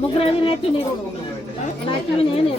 ముగ్గురు నేర్చు నీరు లక్ష్మి నేను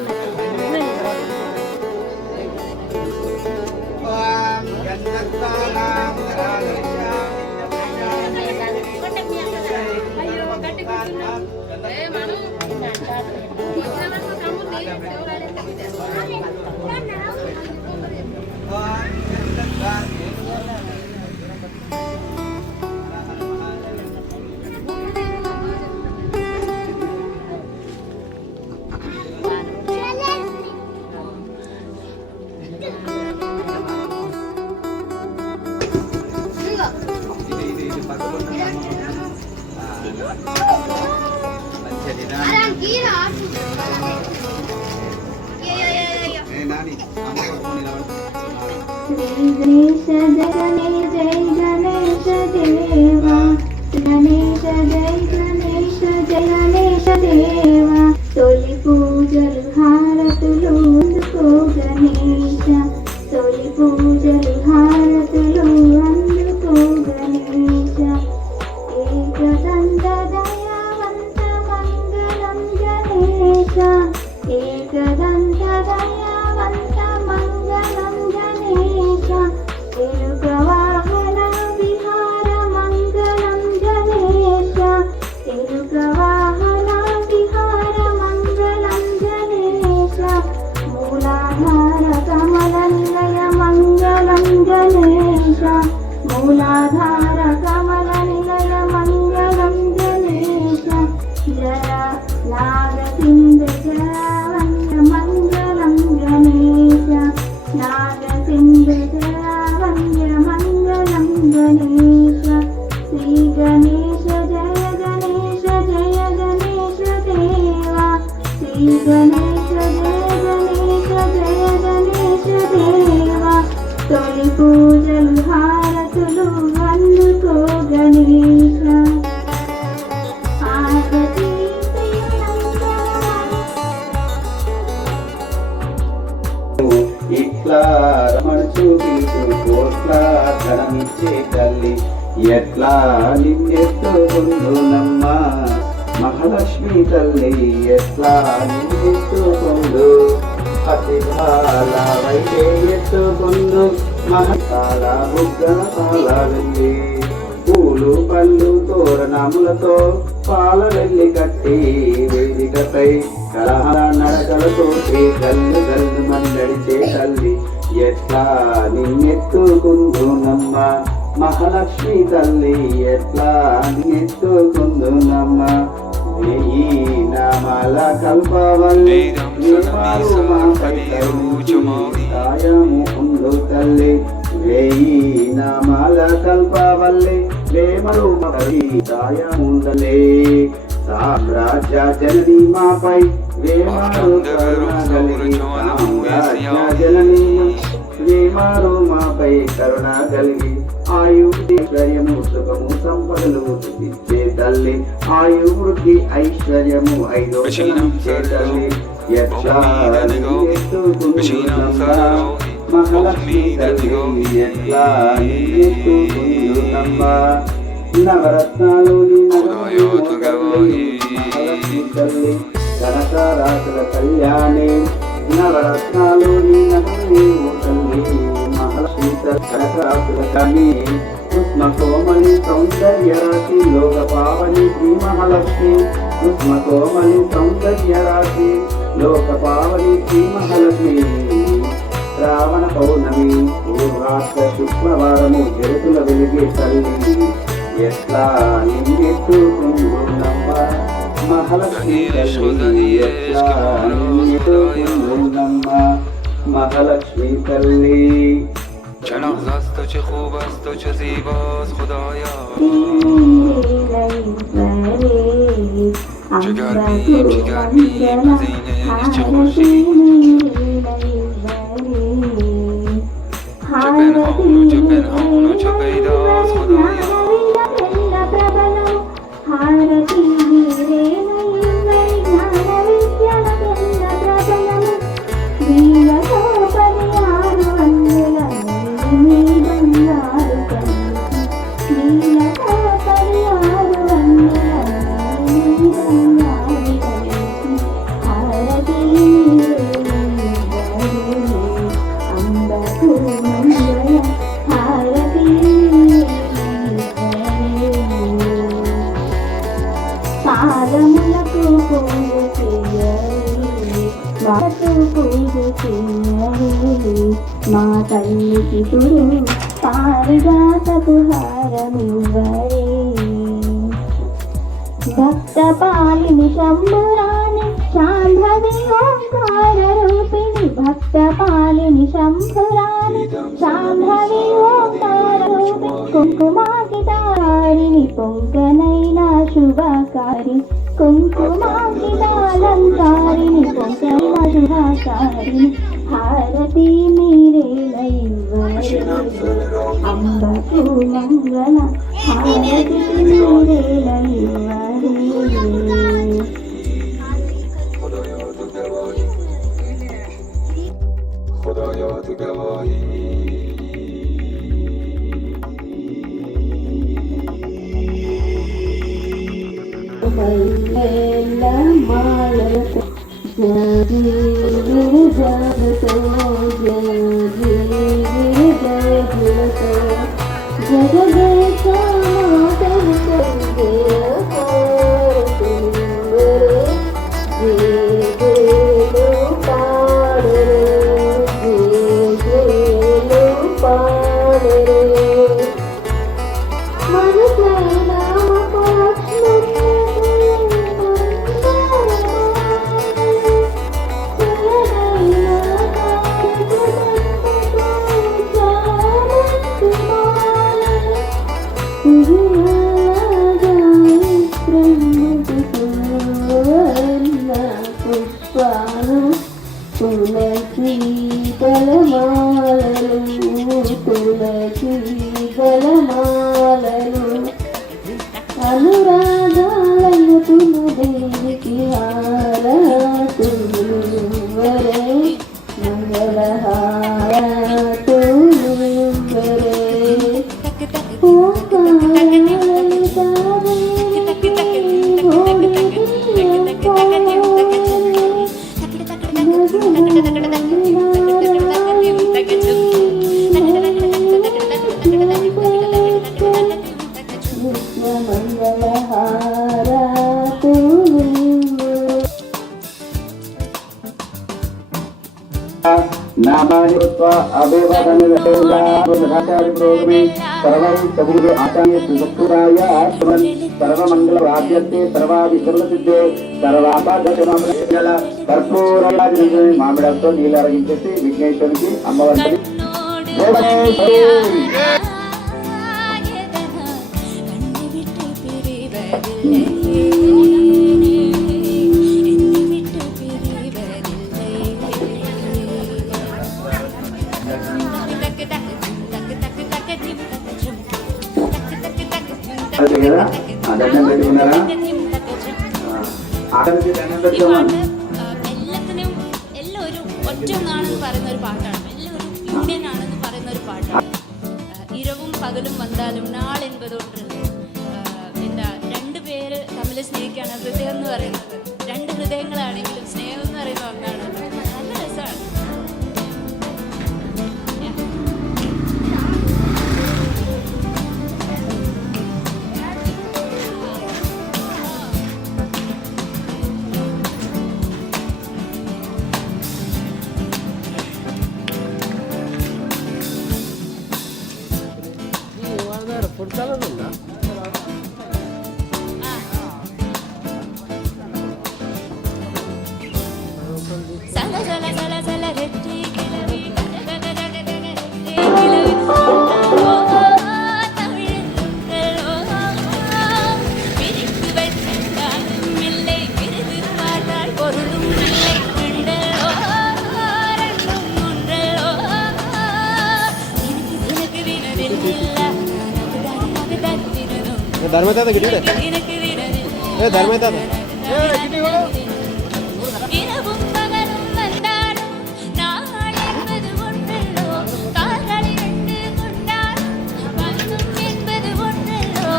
తొలి పూజలు హారతులు అందుకో గణేశ తొలి పూజలు హారతులు అందుకో గణేశ ఏకదంత దయావంత మంగళం గణేశ ఏకదంత దయావంత మంగళం గణేశ తిరుగవాహన విహార మంగళం గణేశ తిరుగవాహన విహార మంగళం గణేశ మూలాధార కమల నిలయ మంగళం గణేశ మూలాధార కమల నిలయ మంగళం గణేశ జయ నాగసింధ జయవంత మంగళం గణేశ నాగసింధ జయవంత మంగళం గణేశ శ్రీ గణేశ జయ గణేశ జయ గణేశ దేవా శ్రీ గణేశ జయ గణేశ జయ గణేశ దేవా తొలి పూజలు హారతులు అందుకో గణేశ ఆరతి ఇట్లా రమణ చూపించు కోట్ల ధనమిచ్చే తల్లి ఎట్లా నిన్నెత్తుకుందునమ్మ మహాలక్ష్మి తల్లి ఎట్లా నిన్నెత్తుకుందు అతి బాల వైతే ఎత్తుకుందు మహకాల బుగ్గల పాల వెళ్ళి పూలు పళ్ళు తోరణములతో పాల వెళ్ళి కట్టి వేదికపై కలహర నడకలతో గల్లు గల్లు మందడిచే తల్లి ఎట్లా నిన్నెత్తుకుందునమ్మ మహాలక్ష్మి తల్లి ఎట్లా నిన్నెత్తుకుందునమ్మ వేయి నామాల కల్పవల్లి కాయము ఉండు తల్లి వేయి నామాల కల్పవల్లి ప్రేమలు మరీ కాయముందలే సామ్రాజ్య జనని మాపై వేమారు జనని వేమారు మాపై కరుణ కలిగి ఆయుర్యము సుఖము సంపదలు ఇచ్చే తల్లి ఆయు వృద్ధి ఐశ్వర్యము ఐదో తల్లి ఎట్లా మహాలక్ష్మి తల్లి ఎట్లా నవరత్నాలు మహాలక్ష్మి తల్లి కనకరాసుల కళ్యాణి నవరత్నాలు తల్లి మహాలక్ష్మి కనకరాసుల కని ఉష్మ కోమలి సౌందర్య రాశి లోక పావని శ్రీ మహాలక్ష్మి ఉష్మ కోమలి సౌందర్య రాశి లోక పావని శ్రీ మహాలక్ష్మి శ్రావణ పౌర్ణమి పూర్వాష్ట శుక్రవారము జ్యోతుల వెలిగే తల్లి ఎట్లా నిన్నెత్తుకుందునమ్మ మహాలక్ష్మి తల్లి ఎట్లా నిన్నెత్తుకుందు మహాలక్ష్మి తల్లి. چه ناز است و چه خوب است و چه زیباست خدایا. چه گرمیم چه گرمیم زینش چه خوشی. چه پنهان و چه پنهان و چه پیداست خدایا. పాదములకు పూజ చేయాలి, పూజ చేయాలి. మా తల్లికి పురు పారిజాతపు హారమివ్వరే. భక్త పాలిని శంభురాణి శాంభవి ఓంకార రూపిణి. భక్త పాలిని శంభురాణి శాంభవి ఓంకార రూపిణి. కుంకుమాకితారిణి పొంకనైనా శుభకారి. కుంకుమాకితాలంకారిణి పొంకనైనా శుభకారిణి. హారతి మీరేలైవ్వరే అంబకు మంగళ. హారతి మీరేలైవ్వరే. خدایا تو گواهی. తులసి దళమాలలు, తులసి దళమాలలు. అనురాగాలయకు దేవికి హారతులు వరే. మంగళహారతులు వరే. नामानि कृत्वा अवेवदनविषयाचार्यपुरोगमे सर्वै सगुरुवे आचार्य सुसत्कुराय सर्वमङ्गलप्राप्यर्थे सर्वाभिसर्वसिद्धे सर्वापादशमङ्गल कर्पूरराजि మామిడంతో నీళ్ళు అరగించేసి విఘ్నేశ్వరునికి అమ్మవారికి కదా దండం పెట్టుకున్నారా? ആടൊക്കെ దండం പെട്ടുമാണ്. എല്ലാത്തിനും എല്ലാവരും ഒറ്റൊന്നാണെന്ന് പറയുന്ന ഒരു പാട്ടാണ്. എല്ലാവരും ഇന്ത്യൻ ആണെന്ന് പറയുന്ന ഒരു പാട്ടാണ്. ഇരവും പകലും വന്നാലും നാൾ എൻപതൊട്ടുള്ളത് എന്താ രണ്ട് പേര് തമ്മിൽ സ്നേഹിക്കുകയാണ് ഹൃദയം എന്ന് പറയുന്നത്. രണ്ട് ഹൃദയങ്ങളാണെങ്കിലും സ്നേഹം എന്ന് പറയുന്ന ഒന്നാണ്. നല്ല രസമാണ്. ധർമ്മത്താത്ത കിട്ടിയില്ലേ ധർമ്മത്താത്ത இரவும் பகலும் வந்தாலும் நாள் என்பது ஒன்றல்லோ கால்கள் இரண்டு கொண்டாலும் பந்தும் என்பது ஒன்றல்லோ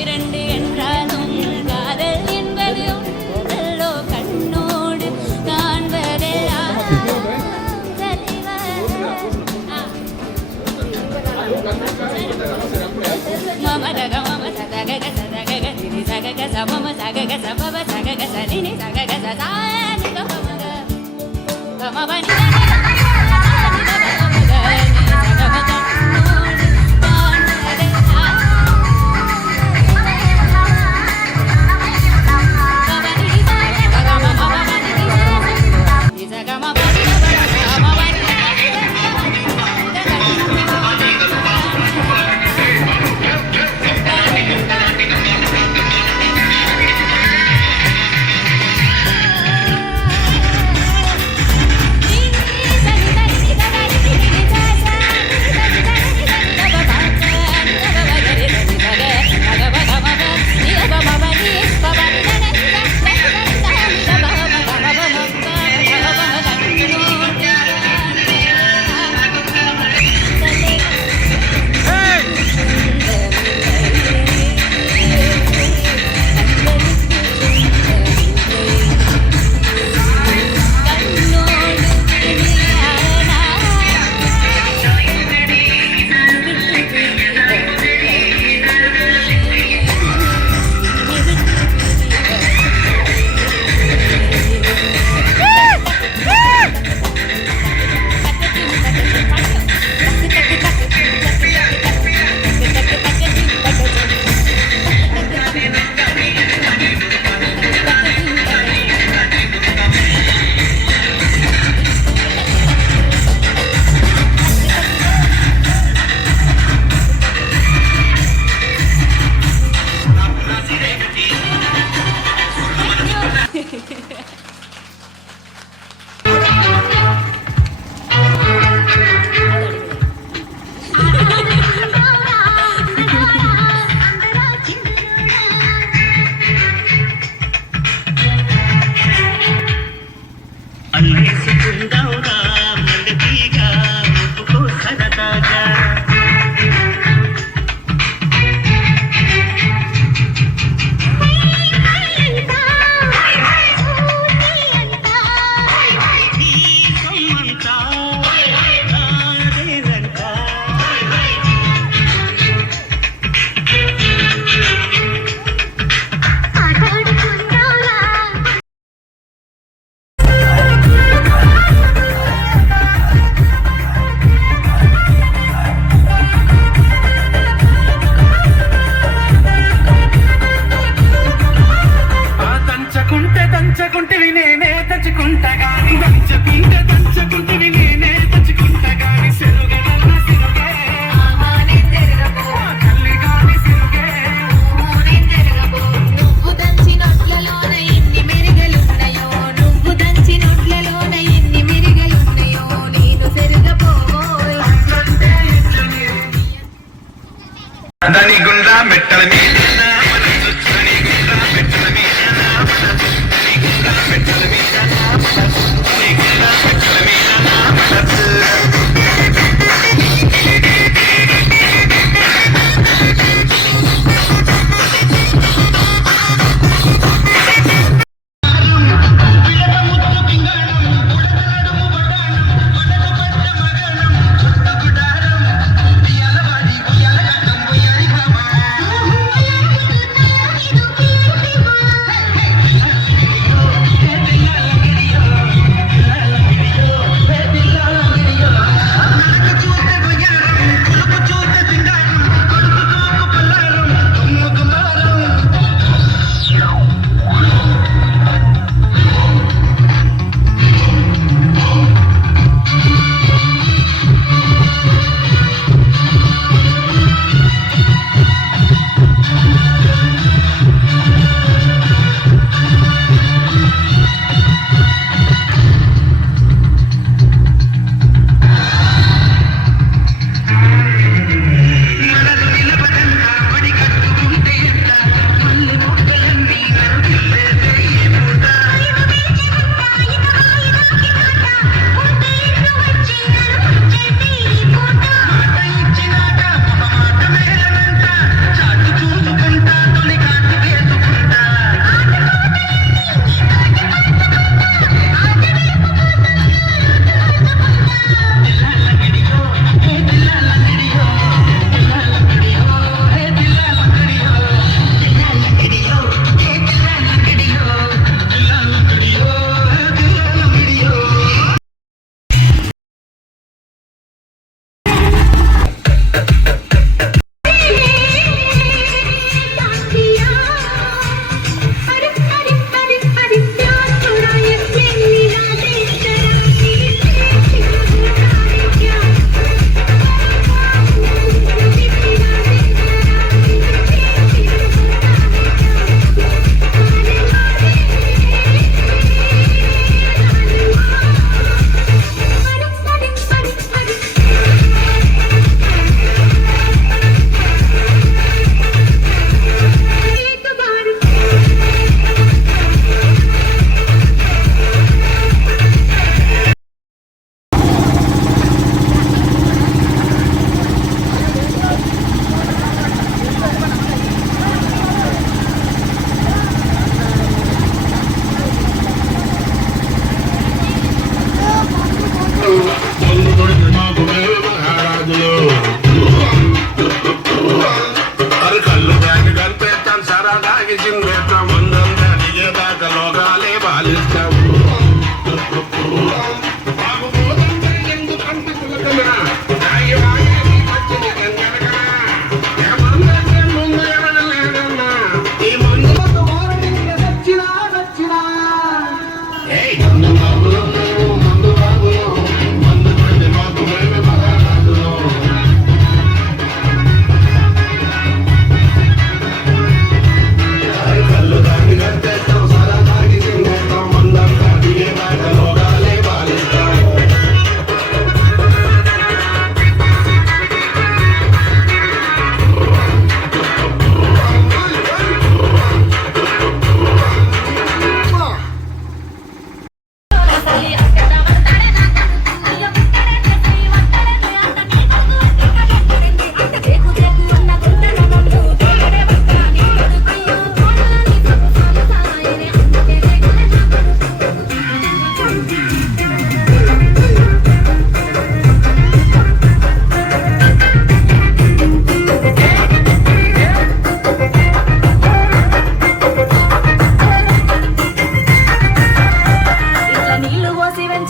இரண்டு என்றாலும் காதல் என்பது ஒன்றல்லோ கண்ணோடு காண்பதெல்லாம் மம தக மம தக க தக க தி தக க ச மம தக க ச பவ தக க ச தி நி தக க ச சா நி க மம க மம ப நி த க நீ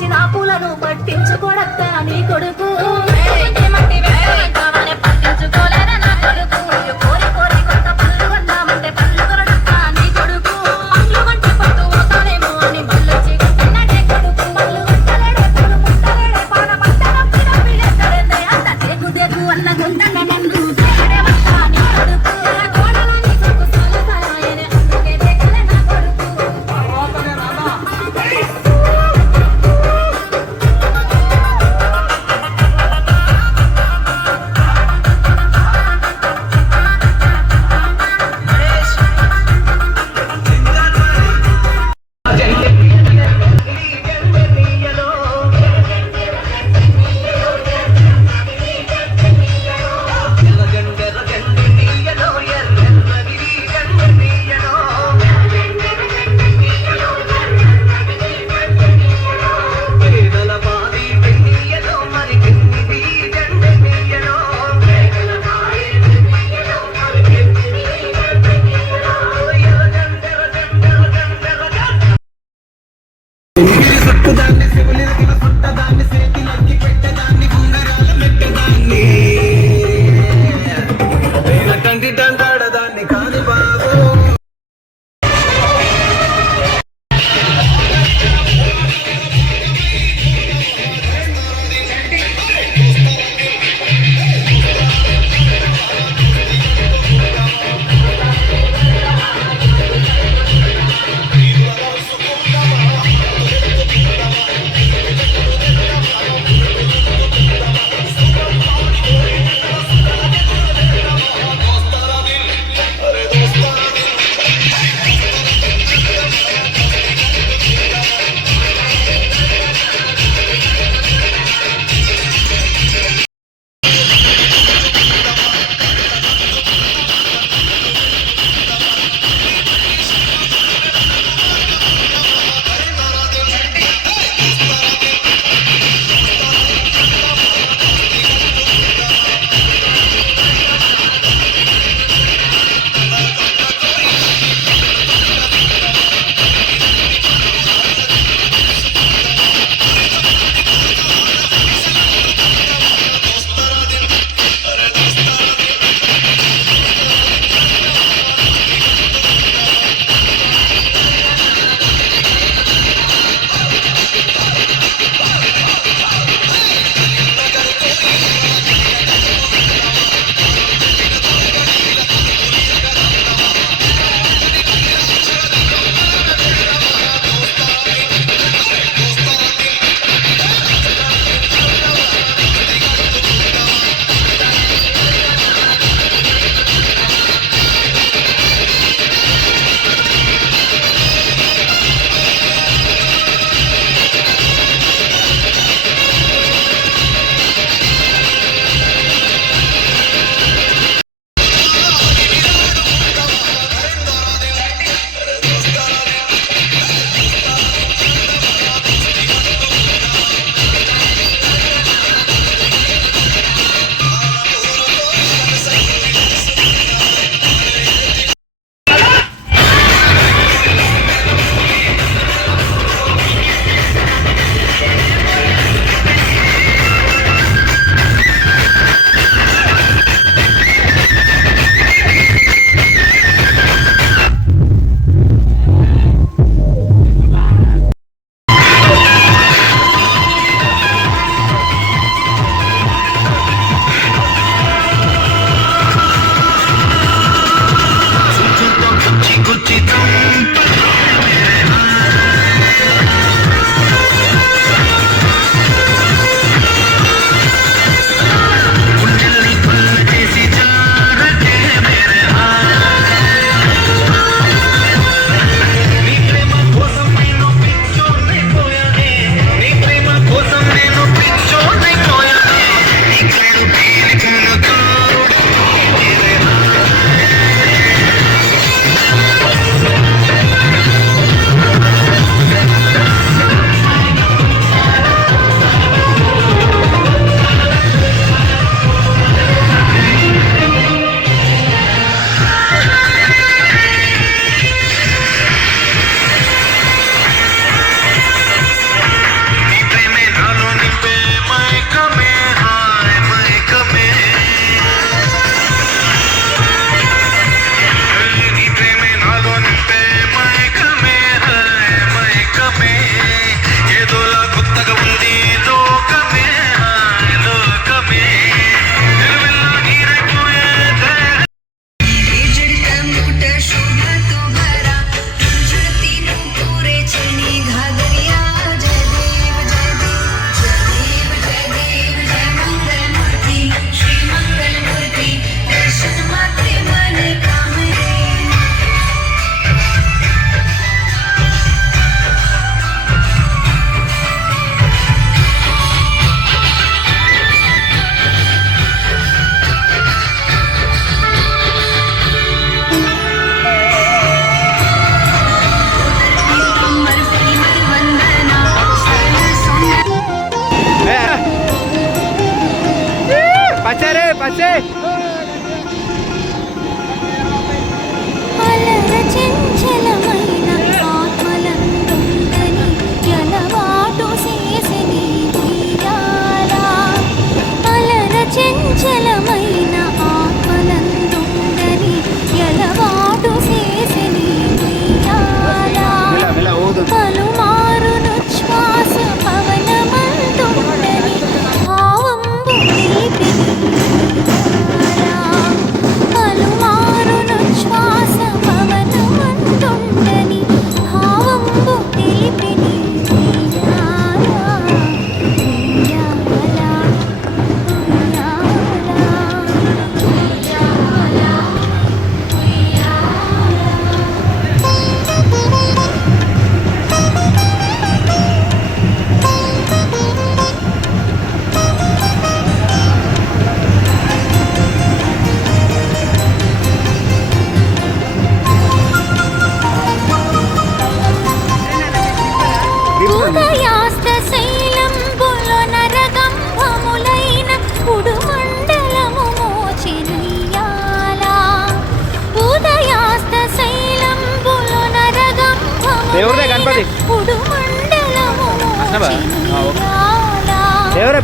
తెచ్చిన పూలను పట్టించుకోడక్క నీ కొడుకు పట్టించుకోలేదా నా కొడుకు కోరి కోరి కొత్త పళ్ళు కొందామంటే పళ్ళు కొరడక్క నీ కొడుకు పళ్ళు కొంటే పట్టు పోతానేమో అని పళ్ళొచ్చి కొట్టినడే కొడుకు పళ్ళు కొట్టలేడే పళ్ళు కొట్టలేడే పాన పట్ట నొప్పి నొప్పి ఎక్కడందే అంత దేగు దేగు అన్న గుండన్న నందు దేగడే వస్తా నీ కొడుకు కోడలని సొక్కు సాలసాయనే అందుకే దేగలే నా కొడుకు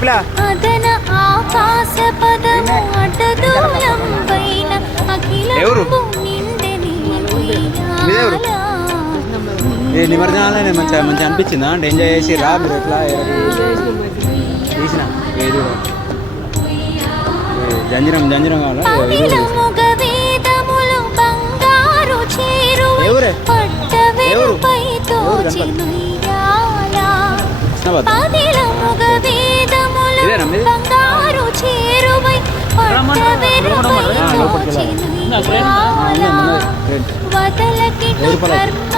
పిల్ల అదన ఆకాశ పదము అడ్డదూలం పైన ఎవరు? అఖిలంబు నిండెని మీదెవరు? ఉయ్యాల. ఏ నిమజ్జనాలనే మంచిగా మంచిగా అనిపించిందా అంటే ఎంజాయ్ చేసి రా మీరు ఎట్లా తీసిన ఏది జంజరం కావాలా అఖిలముగ వేదములు బంగారు చేరువై ఎవరే? పట్టవెలుపై ఎవరు? తోచెనుయ్యాల. కృష్ణబాద్ అఖిలముగ వేదములు ఇదేనా మీది? బంగారు చేరువై పట్టవెలుపై లోపలికి వెళ్ళాలి. తోచెనుయ్యాల. వదలకి ఎవరు పలావు? కర్మ